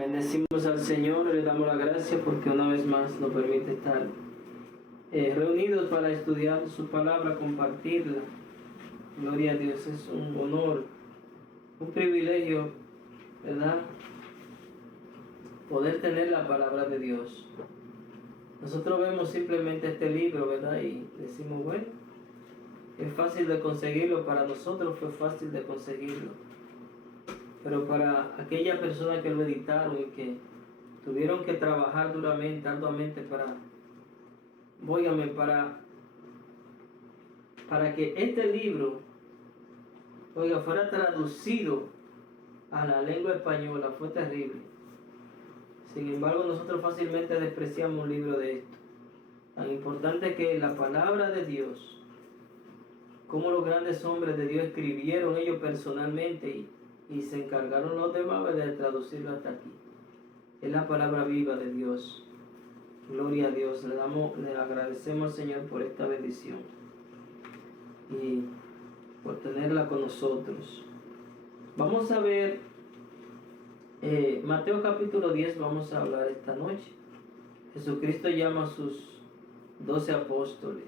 Bendecimos al Señor, le damos la gracia porque una vez más nos permite estar reunidos para estudiar su palabra, compartirla. Gloria a Dios, es un honor, un privilegio, ¿verdad? Poder tener la palabra de Dios. Nosotros vemos simplemente este libro, ¿verdad? Y decimos, bueno, es fácil de conseguirlo, para nosotros fue fácil de conseguirlo. Pero para aquellas personas que lo editaron y que tuvieron que trabajar duramente, arduamente para que este libro, fuera traducido a la lengua española, fue terrible. Sin embargo, nosotros fácilmente despreciamos un libro de esto. Tan importante que la palabra de Dios, como los grandes hombres de Dios escribieron ellos personalmente y se encargaron los demás de traducirlo hasta aquí. Es la palabra viva de Dios. Gloria a Dios. Le agradecemos al Señor por esta bendición y por tenerla con nosotros. Vamos a ver Mateo capítulo 10. Vamos a hablar esta noche. Jesucristo llama a sus 12 apóstoles.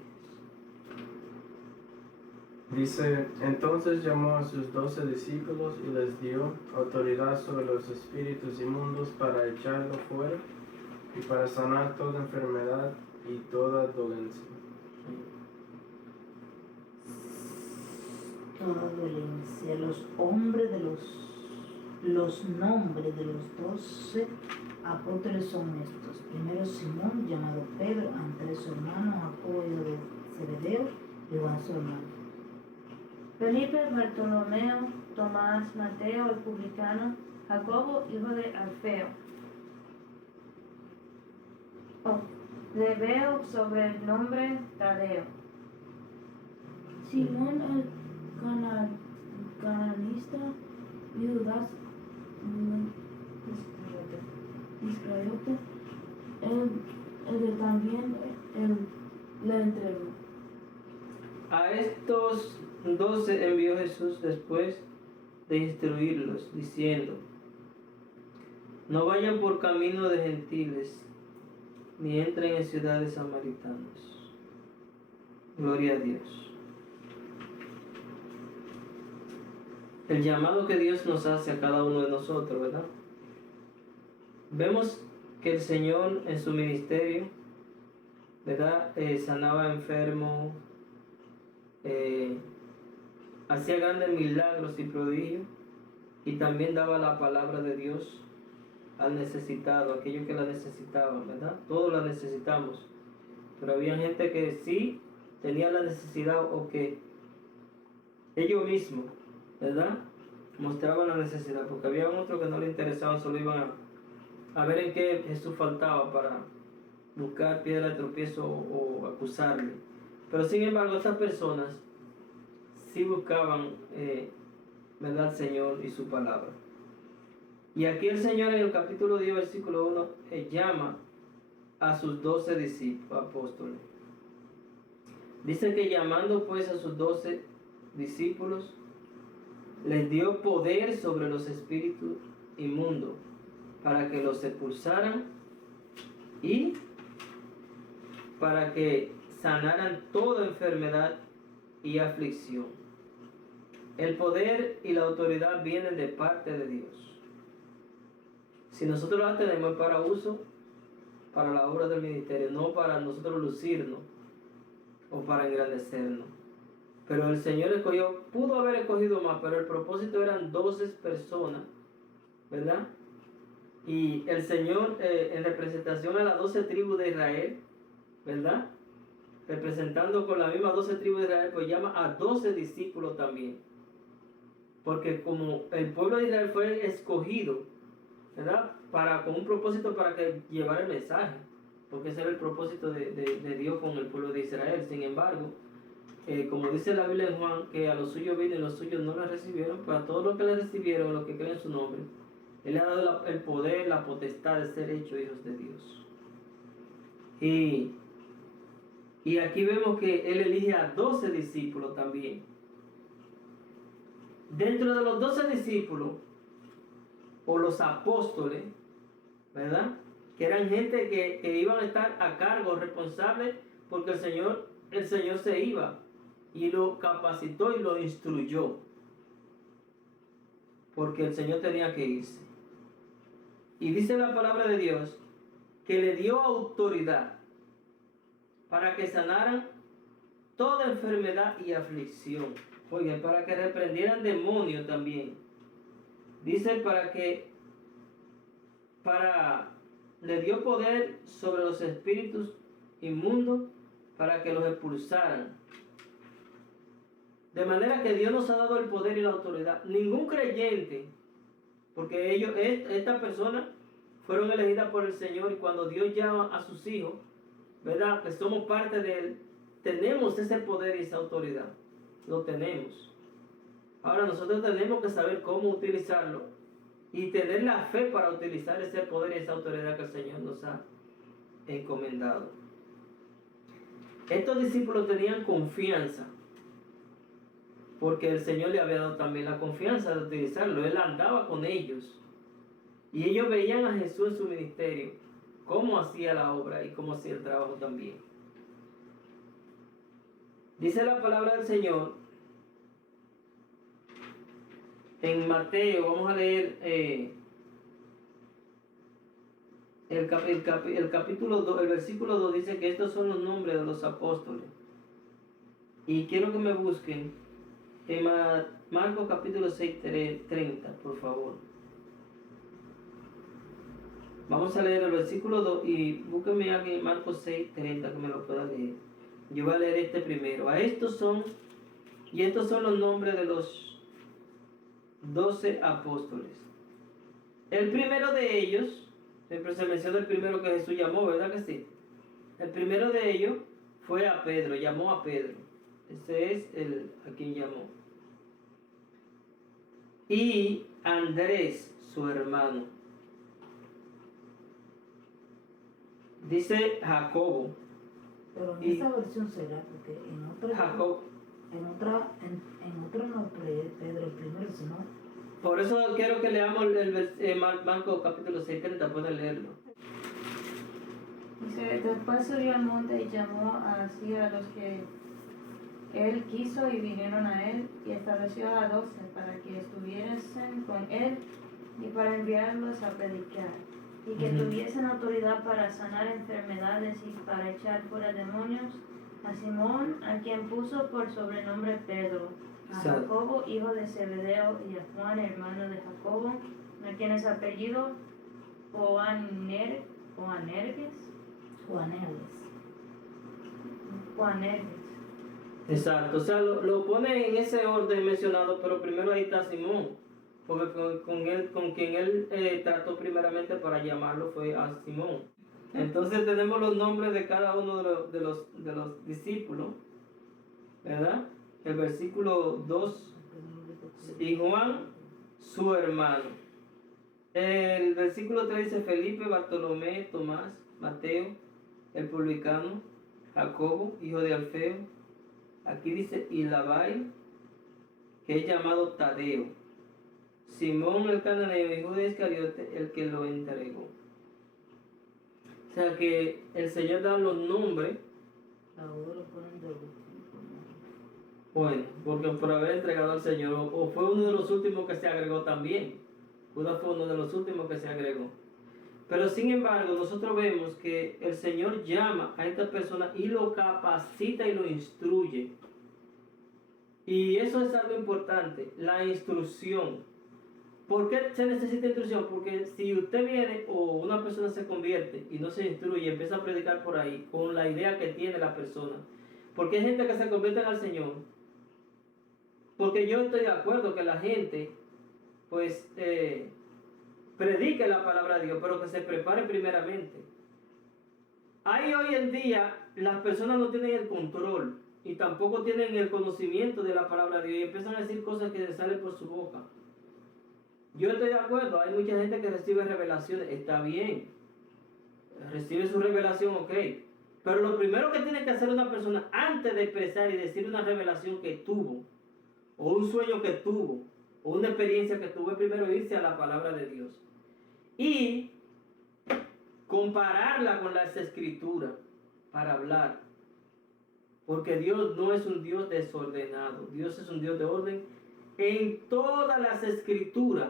Dice, entonces llamó a sus 12 discípulos y les dio autoridad sobre los espíritus inmundos para echarlos fuera y para sanar toda enfermedad y toda dolencia. Toda dolencia. Los nombres de los 12 apóstoles son estos. Primero Simón, llamado Pedro, Andrés su hermano, Jacobo hijo de Zebedeo y Juan su hermano, Felipe, Bartolomeo, Tomás, Mateo el publicano, Jacobo hijo de Alfeo, Lebeo sobre el nombre Tadeo, Simón el cananista y Judas Iscariote, el que también le entregó. A estos 12 envió Jesús después de instruirlos, diciendo: no vayan por camino de gentiles, ni entren en ciudades samaritanas. Gloria a Dios. El llamado que Dios nos hace a cada uno de nosotros, ¿verdad? Vemos que el Señor en su ministerio, ¿verdad? Sanaba enfermos, hacía grandes milagros y prodigios, y también daba la palabra de Dios al necesitado, aquellos que la necesitaban, ¿verdad? Todos la necesitamos, pero había gente que sí tenía la necesidad, o que ellos mismos, ¿verdad?, mostraban la necesidad, porque había otros que no les interesaban, solo iban a ver en qué Jesús faltaba para buscar piedra de tropiezo o acusarle. Pero sin embargo, estas personas sí buscaban, ¿verdad?, al Señor y su palabra. Y aquí el Señor en el capítulo 10, versículo 1, llama a sus 12 discípulos, apóstoles. Dice que llamando pues a sus 12 discípulos, les dio poder sobre los espíritus inmundos para que los expulsaran y para que sanaran toda enfermedad y aflicción. El poder y la autoridad vienen de parte de Dios. Si nosotros la tenemos, para uso, para la obra del ministerio, no para nosotros lucirnos o para engrandecernos. Pero el Señor escogió, pudo haber escogido más, pero el propósito eran 12 personas, ¿verdad? Y el Señor, en representación a las 12 tribus de Israel, ¿verdad?, representando con las mismas 12 tribus de Israel, pues llama a 12 discípulos también. Porque como el pueblo de Israel fue escogido, ¿verdad?, con un propósito para que llevara el mensaje, porque ese era el propósito de Dios con el pueblo de Israel. Sin embargo, como dice la Biblia en Juan, que a los suyos vino y los suyos no le recibieron, pero a todos los que le recibieron, los que creen en su nombre, Él le ha dado el poder, la potestad de ser hechos hijos de Dios. Y aquí vemos que Él elige a 12 discípulos también. Dentro de los 12 discípulos, o los apóstoles, ¿verdad? Que eran gente que iban a estar a cargo, responsables, porque el Señor se iba y lo capacitó y lo instruyó, porque el Señor tenía que irse. Y dice la palabra de Dios que le dio autoridad para que sanaran toda enfermedad y aflicción. Oigan, para que reprendieran demonios también. Dice le dio poder sobre los espíritus inmundos para que los expulsaran. De manera que Dios nos ha dado el poder y la autoridad. Ningún creyente, porque estas personas fueron elegidas por el Señor, y cuando Dios llama a sus hijos, ¿verdad? Que somos parte de Él, tenemos ese poder y esa autoridad. Lo tenemos. Ahora nosotros tenemos que saber cómo utilizarlo y tener la fe para utilizar ese poder y esa autoridad que el Señor nos ha encomendado. Estos discípulos tenían confianza, porque el Señor le había dado también la confianza de utilizarlo. Él andaba con ellos y ellos veían a Jesús en su ministerio, cómo hacía la obra y cómo hacía el trabajo también. Dice la palabra del Señor en Mateo, vamos a leer el capítulo 2, el versículo 2 dice que estos son los nombres de los apóstoles. Y quiero que me busquen en Marcos capítulo 6, 30, por favor. Vamos a leer el versículo 2 y búsquenme alguien en Marcos 6, 30 que me lo pueda leer. Yo voy a leer este primero. Estos son los nombres de los 12 apóstoles. El primero de ellos, siempre se menciona el primero que Jesús llamó, ¿verdad que sí? El primero de ellos fue a Pedro, llamó a Pedro. Ese es a quien llamó. Y Andrés, su hermano. Dice Jacobo. Pero en esa versión será, porque en otra no Pedro el primero, sino. Por eso quiero que leamos Marcos capítulo 6, 30, pueden leerlo. Dice, después subió al monte y llamó así a los que él quiso y vinieron a él, y estableció a 12 para que estuviesen con él y para enviarlos a predicar, y que tuviesen autoridad para sanar enfermedades y para echar fuera demonios, a Simón, a quien puso por sobrenombre Pedro, a Jacobo, hijo de Zebedeo, y a Juan, hermano de Jacobo, a quien es apellido Boanerges. Exacto, o sea, lo pone en ese orden mencionado, pero primero ahí está Simón, porque con quien él trató primeramente para llamarlo fue a Simón. Entonces tenemos los nombres de cada uno de los discípulos, ¿verdad? El versículo 2, y Juan, su hermano. El versículo 3 dice Felipe, Bartolomé, Tomás, Mateo, el publicano, Jacobo, hijo de Alfeo. Aquí dice Ilabai, que es llamado Tadeo, Simón el cananeo, hijo de Iscariote, el que lo entregó. O sea que el Señor da los nombres. Ahora lo ponen de último. Bueno, porque por haber entregado al Señor, o fue uno de los últimos que se agregó también. Judas fue uno de los últimos que se agregó. Pero sin embargo, nosotros vemos que el Señor llama a esta persona y lo capacita y lo instruye. Y eso es algo importante, la instrucción. ¿Por qué se necesita instrucción? Porque si usted viene o una persona se convierte y no se instruye y empieza a predicar por ahí con la idea que tiene la persona. Porque hay gente que se convierte al Señor. Porque yo estoy de acuerdo que la gente pues predique la palabra de Dios, pero que se prepare primeramente. Ahí hoy en día las personas no tienen el control y tampoco tienen el conocimiento de la palabra de Dios y empiezan a decir cosas que les salen por su boca. Yo estoy de acuerdo, hay mucha gente que recibe revelaciones, está bien, recibe su revelación, ok, pero lo primero que tiene que hacer una persona antes de expresar y decir una revelación que tuvo, o un sueño que tuvo, o una experiencia que tuvo, es primero irse a la palabra de Dios. Y compararla con las escrituras para hablar. Porque Dios no es un Dios desordenado. Dios es un Dios de orden. En todas las escrituras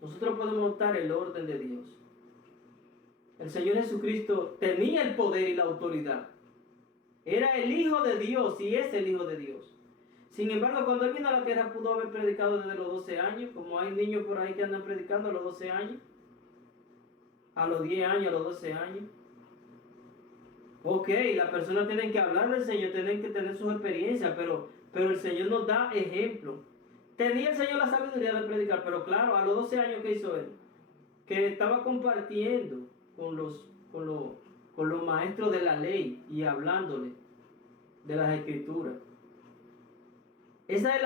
nosotros podemos notar el orden de Dios. El Señor Jesucristo tenía el poder y la autoridad. Era el Hijo de Dios y es el Hijo de Dios. Sin embargo, cuando Él vino a la tierra pudo haber predicado desde los 12 años, como hay niños por ahí que andan predicando a los 12 años, a los 10 años, a los 12 años. Ok, las personas tienen que hablar del Señor, tienen que tener sus experiencias, pero el Señor nos da ejemplo. Tenía el Señor la sabiduría de predicar, pero claro, a los 12 años, ¿qué hizo Él? Que estaba compartiendo con los maestros de la ley y hablándole de las escrituras. Esa es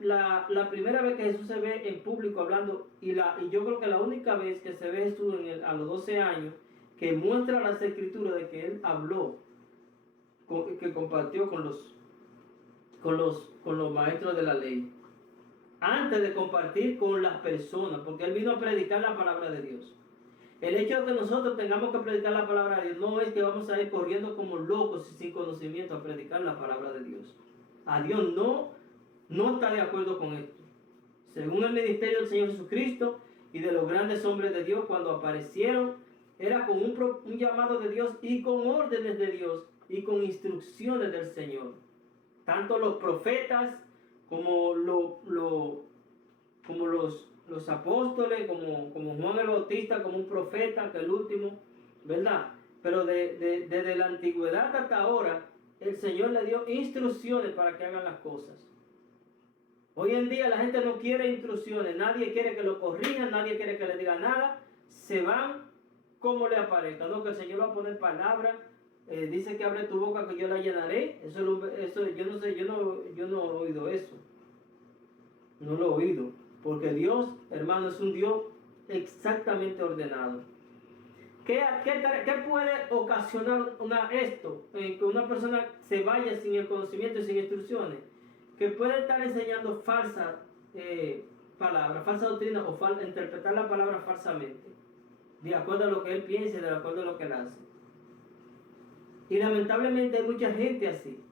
la primera vez que Jesús se ve en público hablando, y yo creo que la única vez que se ve Jesús a los 12 años, que muestra las escrituras de que Él habló, que compartió con los maestros de la ley, antes de compartir con las personas, porque Él vino a predicar la palabra de Dios. El hecho de que nosotros tengamos que predicar la palabra de Dios no es que vamos a ir corriendo como locos y sin conocimiento a predicar la palabra de Dios. A Dios no está de acuerdo con esto. Según el ministerio del Señor Jesucristo y de los grandes hombres de Dios, cuando aparecieron, era con un llamado de Dios y con órdenes de Dios y con instrucciones del Señor. Tanto los profetas como los apóstoles, como Juan el Bautista, como un profeta, que el último, ¿verdad? Pero desde la antigüedad hasta ahora, el Señor le dio instrucciones para que hagan las cosas. Hoy en día la gente no quiere instrucciones, nadie quiere que lo corrijan, nadie quiere que le diga nada, se van como le aparezca, no, que el Señor va a poner palabras, dice que abre tu boca que yo la llenaré, eso yo no sé, yo no he oído eso, no lo he oído, porque Dios, hermano, es un Dios exactamente ordenado. ¿Qué puede ocasionar esto? Que una persona se vaya sin el conocimiento y sin instrucciones. Que puede estar enseñando falsas palabras, falsa doctrina o interpretar la palabra falsamente. De acuerdo a lo que él piensa y de acuerdo a lo que él hace. Y lamentablemente hay mucha gente así.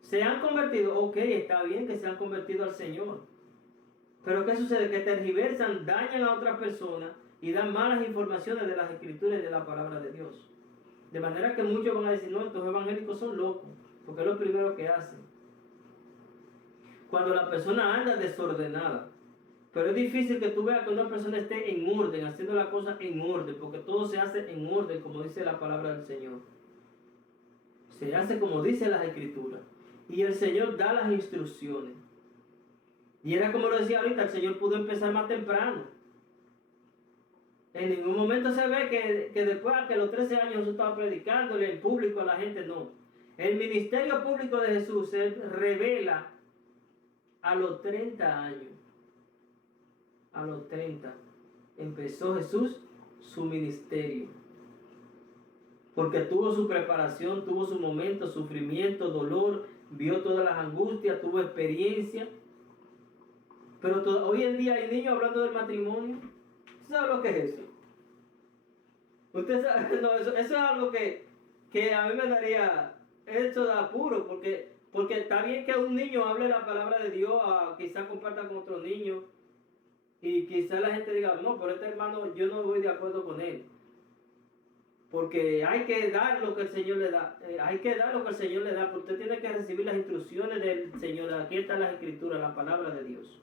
Se han convertido, ok, está bien que se han convertido al Señor. Pero ¿qué sucede? Que tergiversan, dañan a otras personas y dan malas informaciones de las escrituras y de la palabra de Dios. De manera que muchos van a decir, no, estos evangélicos son locos, porque es lo primero que hacen. Cuando la persona anda desordenada. Pero es difícil que tú veas que una persona esté en orden, haciendo la cosa en orden, porque todo se hace en orden, como dice la palabra del Señor. Se hace como dice las escrituras. Y el Señor da las instrucciones. Y era como lo decía ahorita, el Señor pudo empezar más temprano. En ningún momento se ve que después de que a los 13 años Jesús estaba predicándole en público a la gente, no. El ministerio público de Jesús se revela a los 30 años. A los 30 empezó Jesús su ministerio. Porque tuvo su preparación, tuvo su momento, sufrimiento, dolor, vio todas las angustias, tuvo experiencia. Pero hoy en día hay niños hablando del matrimonio. ¿Usted sabe lo que es eso? Usted sabe, no, eso es algo que a mí me daría, eso da apuro, porque está bien que un niño hable la palabra de Dios, quizás comparta con otro niño, y quizás la gente diga, no, por este hermano yo no voy de acuerdo con él. Porque hay que dar lo que el Señor le da, porque usted tiene que recibir las instrucciones del Señor. Aquí están las escrituras, la palabra de Dios.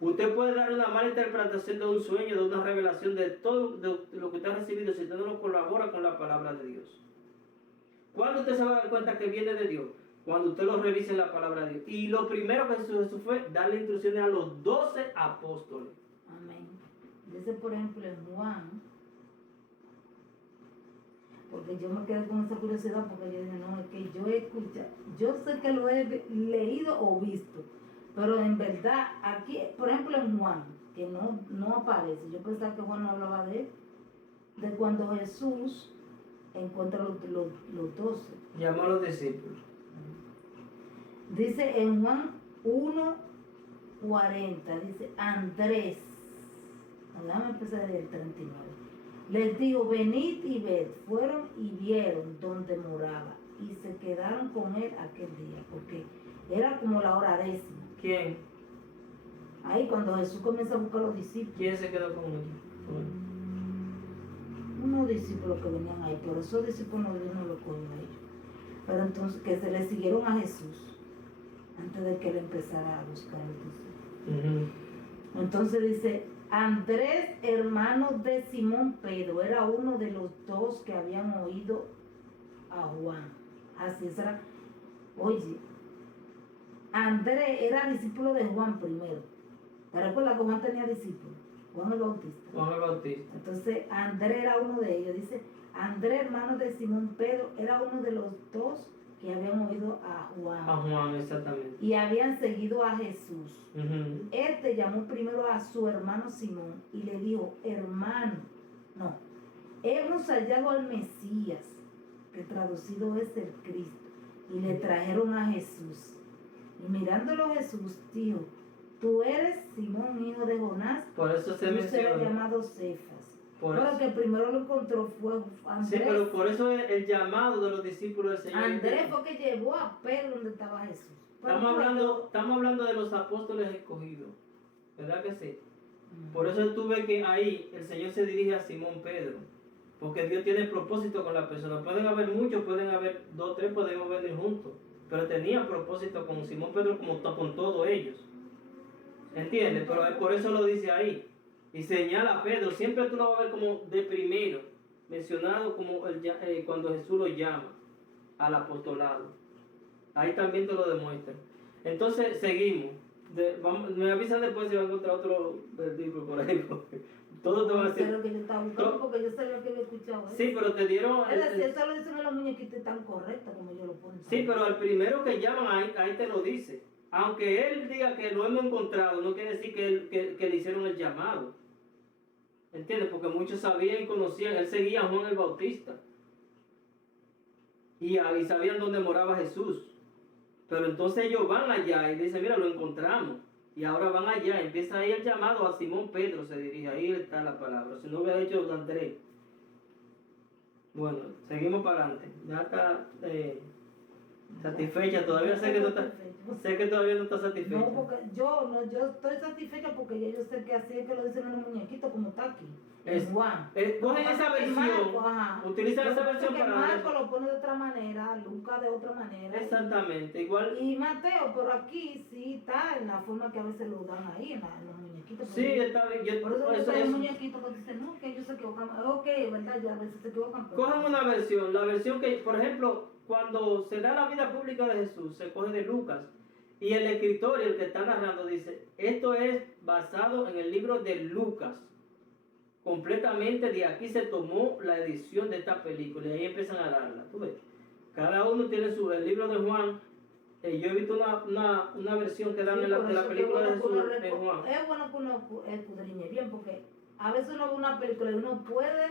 Usted puede dar una mala interpretación de un sueño, de una revelación, de todo de lo que usted ha recibido si usted no lo colabora con la palabra de Dios. ¿Cuándo usted se va a dar cuenta que viene de Dios? Cuando usted lo revise en la palabra de Dios. Y lo primero que Jesús fue darle instrucciones a los 12 apóstoles. Amén. Dice por ejemplo en Juan, porque yo me quedé con esa curiosidad porque yo dije, no, es que yo he escuchado, yo sé que lo he leído o visto, pero en verdad aquí, por ejemplo en Juan, que no aparece, yo pensaba que Juan no hablaba de cuando Jesús encuentra los 12. Llamó a los discípulos. Dice en Juan 1:40, dice Andrés, déjame empezar desde el 39. Les dijo, venid y ved. Fueron y vieron donde moraba y se quedaron con él aquel día, porque era como la hora 10. ¿Quién? Ahí cuando Jesús comienza a buscar a los discípulos, ¿Quién se quedó con él? unos discípulos que venían ahí, pero esos discípulos Dios no los cogió a ellos. Pero entonces que se le siguieron a Jesús antes de que él empezara a buscar a los discípulos. Entonces dice, Andrés, hermano de Simón Pedro, era uno de los dos que habían oído a Juan. Así será. Oye, Andrés era discípulo de Juan primero. ¿Te recuerdas que Juan tenía discípulos? Juan el Bautista. Juan el Bautista. Entonces, Andrés era uno de ellos. Dice, Andrés, hermano de Simón Pedro, era uno de los dos que habían oído a Juan. A Juan, exactamente. Y habían seguido a Jesús. Ujú. Este llamó primero a su hermano Simón y le dijo, hermano, no, hemos hallado al Mesías, que traducido es el Cristo, y le trajeron a Jesús. Y mirándolo Jesús dijo, tú eres Simón, hijo de Jonás, Por eso se tú serás menciona. llamado Cefas. Por Pero eso. que primero lo encontró fue Andrés. Sí, pero por eso es el llamado de los discípulos del Señor. Andrés fue que llevó a Pedro donde estaba Jesús. Pero Estamos hablando de los apóstoles escogidos, ¿verdad que sí? Por eso tú ves que ahí el Señor se dirige a Simón Pedro, porque Dios tiene propósito con la persona. Pueden haber muchos, pueden haber 2, 3, podemos venir juntos, pero tenía propósito con Simón Pedro como con todos ellos. ¿Entiendes? Pero por eso lo dice ahí. Y señala a Pedro, siempre tú lo vas a ver como de primero, mencionado como cuando Jesús lo llama al apostolado. Ahí también te lo demuestra. Entonces, seguimos. Me avisan después si van a encontrar otro versículo por ahí. Porque todo te va a Eso es decir. lo que yo estaba buscando, porque yo sabía que había escuchado eso. Sí, pero te dieron. Es decir, eso lo dicen a los muñequitos tan correcto como yo lo pongo. Sí, pero al primero que llaman ahí te lo dice. Aunque él diga que lo hemos encontrado, no quiere decir que le hicieron el llamado. ¿Entiendes? Porque muchos sabían y conocían. Él seguía a Juan el Bautista. Y sabían dónde moraba Jesús. Pero entonces ellos van allá y dicen, mira, lo encontramos. Y ahora van allá, empieza ahí el llamado a Simón Pedro, se dirige, ahí está la palabra. Si no hubiera hecho Andrés. Bueno, seguimos para adelante. Ya está satisfecha, todavía sé que todavía no está satisfecha. No, porque yo estoy satisfecha porque ya yo sé que así es que lo dicen en los muñequitos, como está aquí. Es- Juan. Cogen esa versión, utilizan esa versión para... Marco lo pone de otra manera, Lucas de otra manera. Exactamente, igual... Y Mateo, pero aquí sí está en la forma que a veces lo dan ahí, en los muñequitos. Sí, está bien. Por eso eso- hay eso- muñequitos que dicen, no, que ellos se equivocan. Ok, es verdad, ya a veces se equivocan. pero- Cogen una versión, la versión que, por ejemplo, cuando se da la vida pública de Jesús, se coge de Lucas. Y el escritor, el que está narrando, dice, esto es basado en el libro de Lucas. Completamente de aquí se tomó la edición de esta película y ahí empiezan a darla. ¿Tú ves? Cada uno tiene el libro de Juan. Yo he visto una versión que dan Sí, de la por eso película de que Jesús uno en Juan. es bueno que uno escudriñe bien, porque a veces uno ve una película y uno puede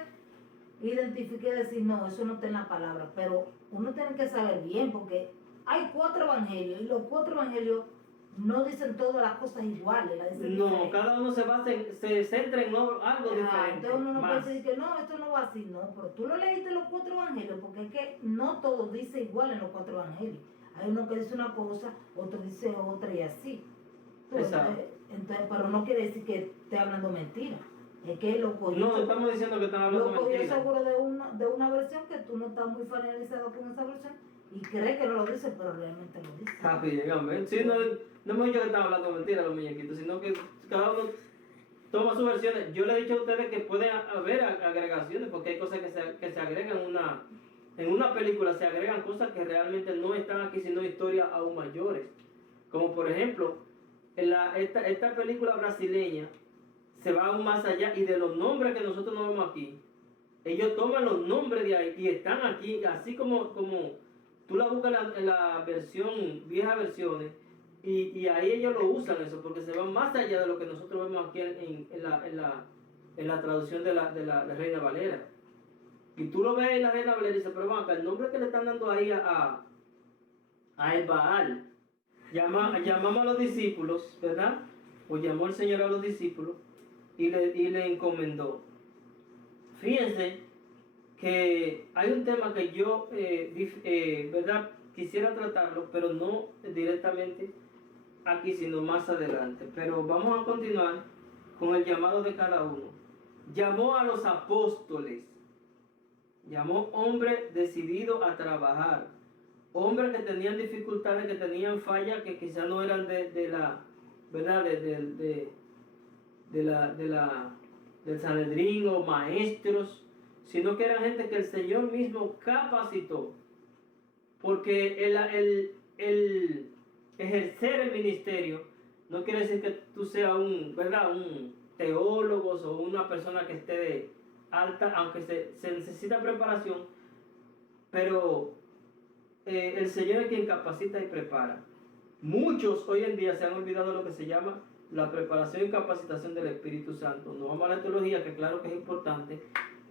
identificar y decir, no, eso no está en la palabra, pero uno tiene que saber bien, porque hay 4 evangelios y los 4 evangelios no dicen todas las cosas iguales, la dicen No, diferentes. cada uno se centra en algo diferente. Entonces uno no más. puede decir que no, esto no va así, no, pero tú lo leíste los 4 evangelios, porque es que no todo dice igual en los 4 evangelios. Hay uno que dice una cosa, otro dice otra y así. Exacto. Entonces, pero no quiere decir que esté hablando mentira. Es que lo cogió. No estamos diciendo que están hablando Lo cogió mentiras. seguro de una versión que tú no estás muy familiarizado con esa versión y crees que no lo dice, pero realmente lo dice. Está bien, amén. Sí, no hemos dicho que están hablando mentiras los muñequitos, sino que cada uno toma sus versiones. Yo le he dicho a ustedes que pueden haber agregaciones, porque hay cosas que se agregan en una película, se agregan cosas que realmente no están aquí, sino historias aún mayores. Como por ejemplo, esta película brasileña se va aún más allá y de los nombres que nosotros no vemos aquí, ellos toman los nombres de ahí y están aquí, así como tú la buscas en la versión, viejas versiones, y ahí ellos lo usan eso, porque se van más allá de lo que nosotros vemos aquí en la traducción de la Reina Valera. Y tú lo ves en la Reina Valera y dices, pero acá, el nombre que le están dando ahí a el Baal, llamamos a los discípulos, ¿verdad? O llamó el Señor a los discípulos y le encomendó. Fíjense fíjense que hay un tema que yo, ¿verdad? Quisiera tratarlo, pero no directamente aquí, sino más adelante. Pero vamos a continuar con el llamado de cada uno. Llamó a los apóstoles, llamó hombres decididos a trabajar, hombres que tenían dificultades, que tenían fallas, que quizás no eran de la, ¿verdad? Del Sanedrín o maestros, sino que eran gente que el Señor mismo capacitó. Porque el ejercer el ministerio no quiere decir que tú seas un teólogo o una persona que esté de alta, aunque se necesita preparación, pero el Señor es quien capacita y prepara. Muchos hoy en día se han olvidado de lo que se llama la preparación y capacitación del Espíritu Santo. No vamos a la teología, que claro que es importante,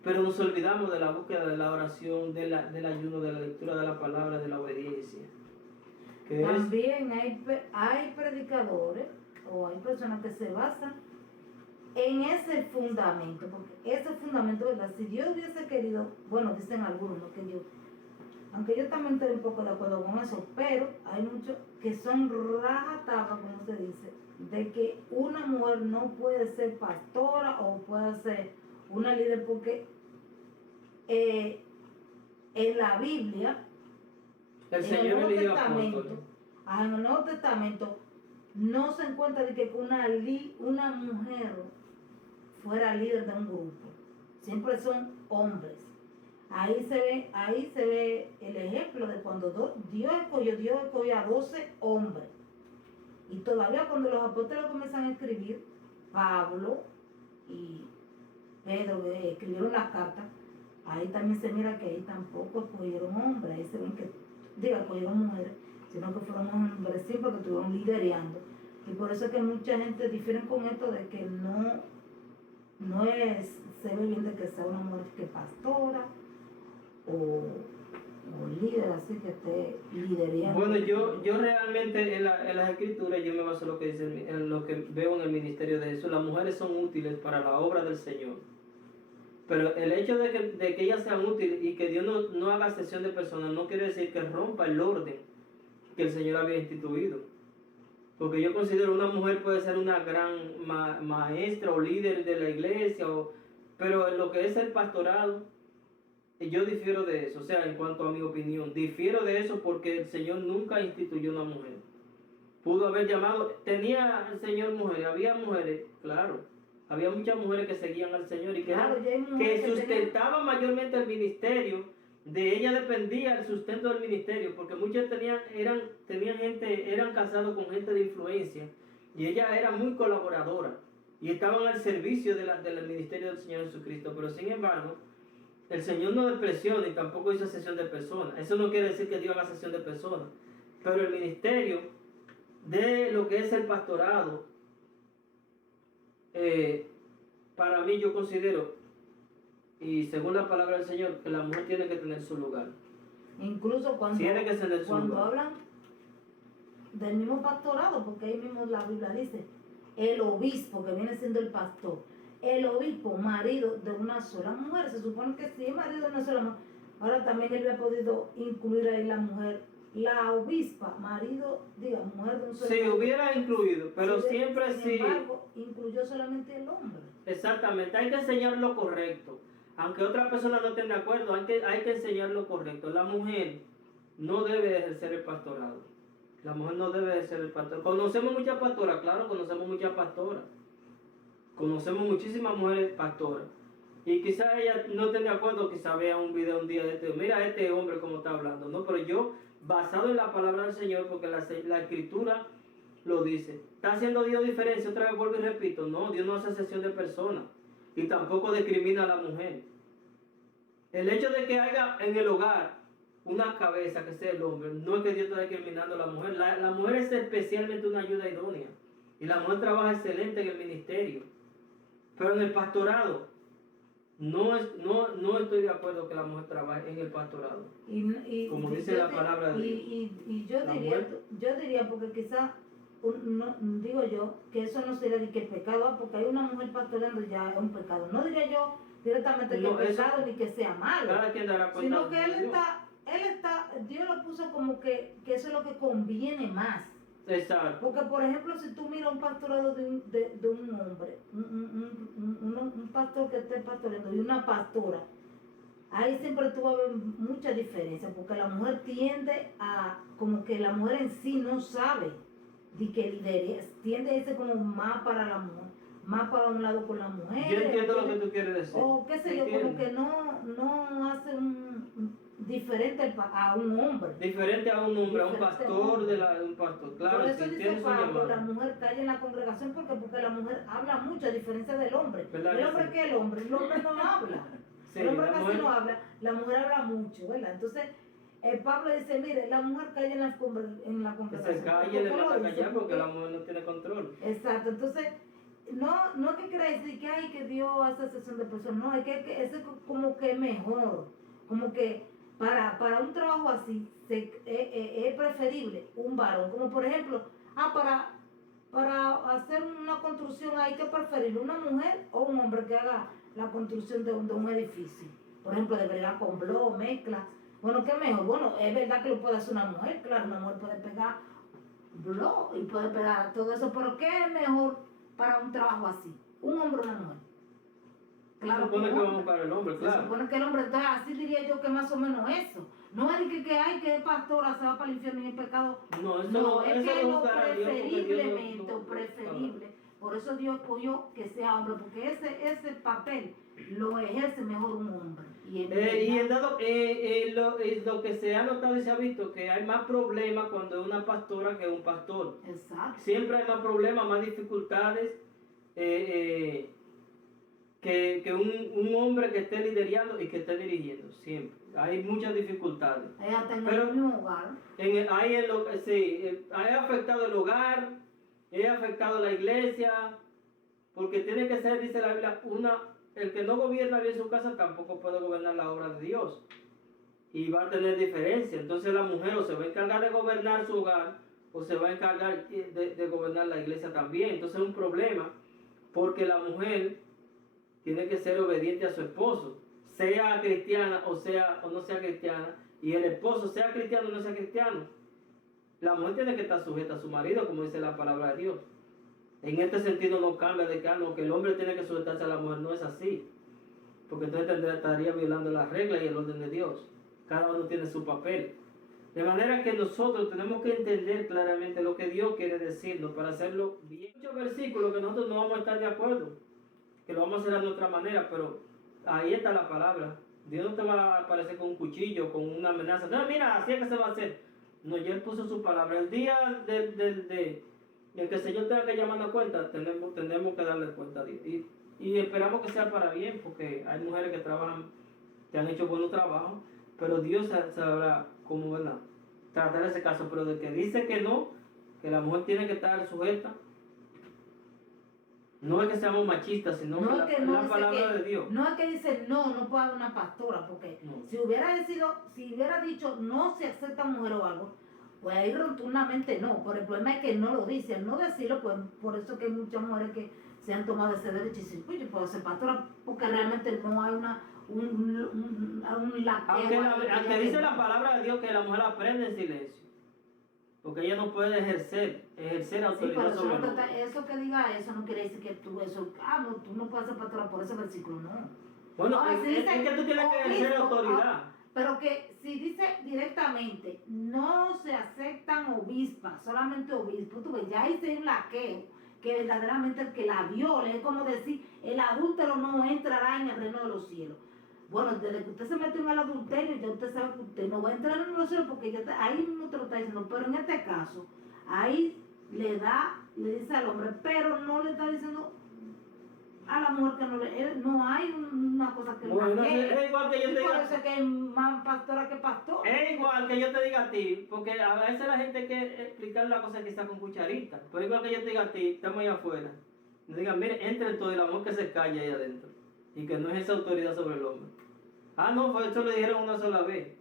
pero nos olvidamos de la búsqueda de la oración, del ayuno, de la lectura de la palabra, de la obediencia. También hay predicadores o hay personas que se basan en ese fundamento, porque ese fundamento, ¿verdad? Si Dios hubiese querido, bueno, dicen algunos, no que yo, aunque yo también estoy un poco de acuerdo con eso, pero hay muchos que son rajatablas, como se dice, de que una mujer no puede ser pastora o puede ser una líder, porque en la Biblia, el en el Señor Nuevo eligió Testamento, apóstoles. en el Nuevo Testamento no se encuentra de que una mujer fuera líder de un grupo. Siempre son hombres. Ahí se ve el ejemplo de cuando Dios escogió a 12 hombres. Y todavía cuando los apóstoles comienzan a escribir, Pablo y Pedro escribieron las cartas, ahí también se mira que ahí tampoco escogieron hombres, ahí se ven que, escogieron mujeres, sino que fueron hombres siempre que estuvieron liderando. Y por eso es que mucha gente difiere con esto de que se ve bien de que sea una mujer que pastora o líder, así que esté liderando. Bueno, yo realmente en las escrituras yo me baso en lo que dice, en lo que veo en el ministerio de Jesús. Las mujeres son útiles para la obra del Señor. Pero el hecho de que ellas sean útiles y que Dios no haga excepción de personas no quiere decir que rompa el orden que el Señor había instituido. Porque yo considero una mujer puede ser una gran maestra o líder de la iglesia, pero en lo que es el pastorado, yo difiero de eso. O sea, en cuanto a mi opinión, difiero de eso porque el Señor nunca instituyó una mujer. Pudo haber llamado, tenía el Señor mujeres, había mujeres, claro. Había muchas mujeres que seguían al Señor y que sustentaban mayormente el ministerio. De ella dependía el sustento del ministerio, porque muchos eran casados con gente de influencia y ella era muy colaboradora y estaban al servicio del ministerio del Señor Jesucristo. Pero sin embargo, el Señor no despreció ni tampoco hizo excepción de personas. Eso no quiere decir que Dios haga excepción de personas, pero el ministerio de lo que es el pastorado, para mí yo considero, y según la palabra del Señor, que la mujer tiene que tener su lugar. Incluso cuando lugar. Hablan del mismo pastorado, porque ahí mismo la Biblia dice, el obispo, que viene siendo el pastor, el obispo, marido de una sola mujer. Se supone que sí, marido de una sola mujer. Ahora también él había podido incluir ahí la mujer, la obispa, mujer de un solo. Sí, hubiera incluido, pero sí, siempre sin embargo, incluyó solamente el hombre. Exactamente, hay que enseñar lo correcto. Aunque otras personas no estén de acuerdo, hay que enseñar lo correcto. La mujer no debe ejercer el pastorado. La mujer no debe ejercer el pastorado. Conocemos muchas pastoras, claro, conocemos muchas pastoras. Conocemos muchísimas mujeres pastoras. Y quizás ellas no estén de acuerdo, quizás vean un video un día de mira este hombre cómo está hablando. No, pero yo, basado en la palabra del Señor, porque la escritura lo dice. ¿Está haciendo Dios diferencia? Otra vez vuelvo y repito, no, Dios no hace excepción de personas. Y tampoco discrimina a la mujer. El hecho de que haya en el hogar una cabeza que sea el hombre, no es que Dios está discriminando a la mujer. La mujer es especialmente una ayuda idónea. Y la mujer trabaja excelente en el ministerio. Pero en el pastorado, no estoy de acuerdo que la mujer trabaje en el pastorado. Como dice la palabra de Dios. Y yo diría, porque quizás, digo yo, que eso no sería de que pecado, porque hay una mujer pastoreando ya es un pecado. No diría yo directamente que No, es eso- pecado ni que sea malo, Cada quien dará cuenta. sino que de Dios. Dios lo puso como que eso es lo que conviene más. Exacto. Porque, por ejemplo, si tú miras un pastorado de un hombre, un pastor que esté pastoreando y una pastora, ahí siempre tú vas a ver mucha diferencia, porque la mujer tiende a, como que la mujer en sí no sabe de que lidere, tiende a irse como más para la mujer, más para un lado con la mujer. Yo entiendo lo que tú quieres decir. O qué sé yo, como que no hace diferente a un hombre. Diferente a un hombre, a un Diferente a un pastor, hombre. un pastor. Claro, Por eso sí, dice tiene su Pablo, la llamado. mujer calla en la congregación porque la mujer habla mucho, a diferencia del hombre. ¿Verdad El que hombre sí? que el hombre no habla. Sí, El hombre la casi mujer- no habla, la mujer habla mucho, ¿verdad? Entonces, Pablo dice, mire, la mujer calla en la Que congregación. se calle, ¿Por le qué lo manda a dice? callar porque la mujer no tiene control. Exacto, entonces, no que quiere decir que hay que Dios hace excepción de personas, no, es que ese es como que mejor, como que para un trabajo así es preferible un varón, como por ejemplo, para hacer una construcción hay que preferir una mujer o un hombre que haga la construcción de un edificio, por ejemplo, de bregar con blog, mezcla, bueno, ¿qué mejor? Bueno, es verdad que lo puede hacer una mujer, claro, una mujer puede pegar blog y puede pegar todo eso, pero ¿qué es mejor para un trabajo así? ¿Un hombre o una mujer? Se supone un que hombre. vamos para el hombre, Se claro. supone que el hombre, entonces así diría yo que más o menos eso. No es de que hay que pastora se va para el infierno y el pecado. No, eso No, es eso que lo lo juzgará Dios porque Dios preferiblemente, lo- preferible. Por eso Dios escogió que sea hombre, porque ese papel lo ejerce mejor un hombre. Y Y en dado, lo que se ha notado y se ha visto que hay más problemas cuando es una pastora que un pastor. Exacto. Siempre hay más problemas, más dificultades que un hombre que esté liderando y que esté dirigiendo. Siempre. Hay muchas dificultades. Hasta en Pero- el mismo hogar. Ha afectado el hogar, ha afectado la iglesia, porque tiene que ser, dice la Biblia, el que no gobierna bien su casa tampoco puede gobernar la obra de Dios. Y va a tener diferencia. Entonces la mujer o se va a encargar de gobernar su hogar o se va a encargar de gobernar la iglesia también. Entonces es un problema porque la mujer tiene que ser obediente a su esposo, sea cristiana o no sea cristiana, y el esposo sea cristiano o no sea cristiano. La mujer tiene que estar sujeta a su marido, como dice la palabra de Dios. En este sentido no cambia de que el hombre tiene que sujetarse a la mujer, no es así. Porque entonces estaría violando las reglas y el orden de Dios. Cada uno tiene su papel. De manera que nosotros tenemos que entender claramente lo que Dios quiere decirnos para hacerlo bien. Hay muchos versículos que nosotros no vamos a estar de acuerdo, que lo vamos a hacer a nuestra manera, pero ahí está la palabra. Dios no te va a aparecer con un cuchillo, con una amenaza. No, mira, así es que se va a hacer. No, ya Él puso su palabra. El día en que el Señor tenga que llamarnos cuenta, tenemos que darle cuenta a Dios. Y esperamos que sea para bien, porque hay mujeres que trabajan, que han hecho buenos trabajos, pero Dios sabrá cómo, ¿verdad?, tratar ese caso. Pero de que dice que no, que la mujer tiene que estar sujeta, no es que seamos machistas, sino No que es que la no dice palabra que, de Dios. no es que dice no puede haber una pastora, porque No. si hubiera dicho no se acepta mujer o algo, pues ahí rotundamente no, pero el problema es que no lo dice, al no decirlo, pues por eso que hay muchas mujeres que se han tomado ese derecho y dicen, oye, puedo ser pastora, porque realmente no hay un laqueo. Aunque dice la palabra de Dios que la mujer aprende en silencio, porque ella no puede ejercer Sí, autoridad pero sobre el hombre. eso que diga eso no quiere decir que tú no, tú no puedes ser pastora por ese versículo, no. Bueno, Ahora, si es dice que tú tienes que ejercer obispo, autoridad. Pero que si dice directamente, no se aceptan obispas, solamente obispos, tú ves, ya ahí se un laqueo, que verdaderamente el que la viole, es como decir, el adúltero no entrará en el reino de los cielos. Bueno, desde que usted se metió en el adulterio, ya usted sabe que usted no va a entrar en los cielos porque ya ahí mismo te lo está diciendo, pero en este caso, ahí le dice al hombre, pero no le está diciendo a la mujer que no hay una cosa que Bueno, laquee. es igual que yo te Y por diga, eso es que es más pastora que pastor. es igual que yo te diga a ti, porque a veces la gente hay que explicar la cosa quizá con cucharita, pero igual que yo te diga a ti, estamos allá afuera, me digan, mire, entre todo y la mujer que se calle ahí adentro, y que no es esa autoridad sobre el hombre. Ah, no, pues eso lo dijeron una sola vez.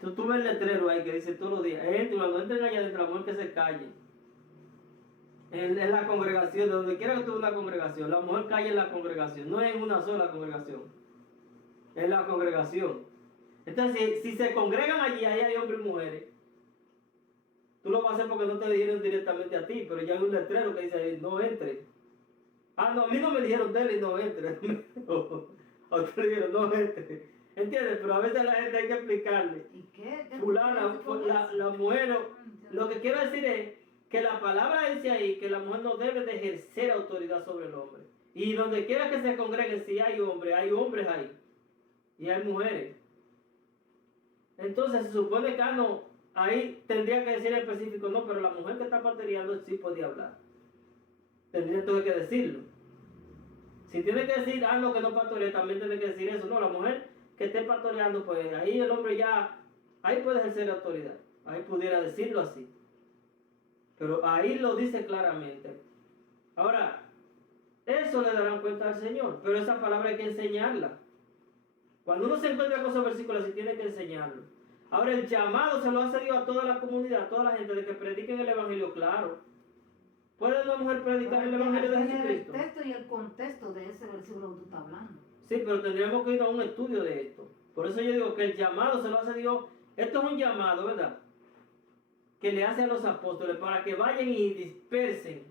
Tú ves el letrero ahí que dice todos los días, cuando entren allá adentro, la mujer que se calle. En la congregación, de donde quiera que tuve una congregación, la mujer calle en la congregación, no es en una sola congregación. en la congregación. Entonces, si se congregan allí, ahí hay hombres y mujeres. Tú lo vas a hacer porque no te dijeron directamente a ti, pero ya hay un letrero que dice ahí, no entre. Ah, no, a mí no me dijeron dele y no entre. A usted le dijeron, no entre. ¿Entiendes? Pero a veces a la gente hay que explicarle. ¿Y qué? Fulana, la mujer, lo que quiero decir es que la palabra dice ahí que la mujer no debe de ejercer autoridad sobre el hombre. Y donde quiera que se congreguen, si hay hombres ahí. Y hay mujeres. Entonces se supone que ahí tendría que decir en específico, no, pero la mujer que está pastoreando sí puede hablar. Tendría entonces que decirlo. Si tiene que decir, no, que no pastorea, también tiene que decir eso. No, la mujer que esté pastoreando, pues ahí el hombre ya, ahí puede ejercer autoridad. Ahí pudiera decirlo así. Pero ahí lo dice claramente. Ahora, eso le darán cuenta al Señor, pero esa palabra hay que enseñarla. Cuando uno se encuentra con esos versículos, sí tiene que enseñarlo. Ahora, el llamado se lo hace Dios a toda la comunidad, a toda la gente, de que prediquen el Evangelio, claro. ¿Puede una mujer predicar el Evangelio de Jesucristo? El texto y el contexto de ese versículo que tú estás hablando. Sí, pero tendríamos que ir a un estudio de esto. Por eso yo digo que el llamado se lo hace Dios. Esto es un llamado, ¿verdad? Que le hace a los apóstoles para que vayan y dispersen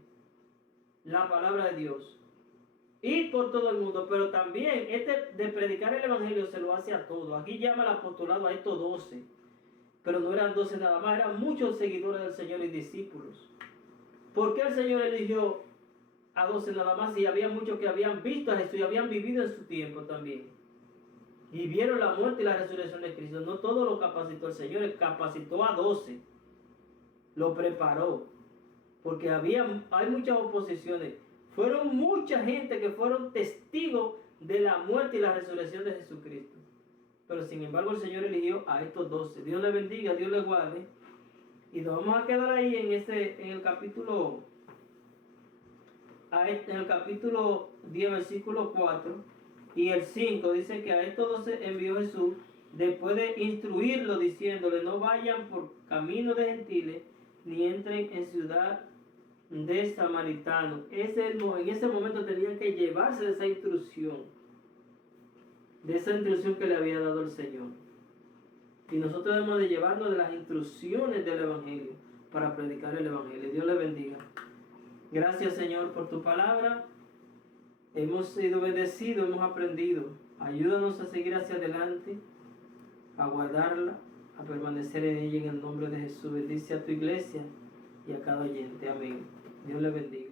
la palabra de Dios. Ir por todo el mundo, pero también de predicar el Evangelio se lo hace a todos. Aquí llama el apostolado a estos 12, pero no eran 12 nada más, eran muchos seguidores del Señor y discípulos. ¿Por qué el Señor eligió a 12 nada más? Y había muchos que habían visto a Jesús y habían vivido en su tiempo también. Y vieron la muerte y la resurrección de Cristo. No todo lo capacitó el Señor, Él capacitó a 12. Lo preparó. Porque hay muchas oposiciones. Fueron mucha gente que fueron testigos de la muerte y la resurrección de Jesucristo. Pero sin embargo el Señor eligió a estos 12. Dios les bendiga, Dios les guarde. Y nos vamos a quedar ahí en el capítulo 10, versículo 4 y el 5. Dice que a estos 12 envió Jesús después de instruirlos diciéndole, no vayan por camino de gentiles ni entren en ciudad de samaritanos. En ese momento tenían que llevarse de esa instrucción que le había dado el Señor. Y nosotros debemos de llevarnos de las instrucciones del Evangelio para predicar el Evangelio. Dios le bendiga. Gracias, Señor, por tu palabra. Hemos sido bendecidos, hemos aprendido. Ayúdanos a seguir hacia adelante, a guardarla, a permanecer en ella en el nombre de Jesús. Bendice a tu iglesia y a cada oyente. Amén. Dios le bendiga.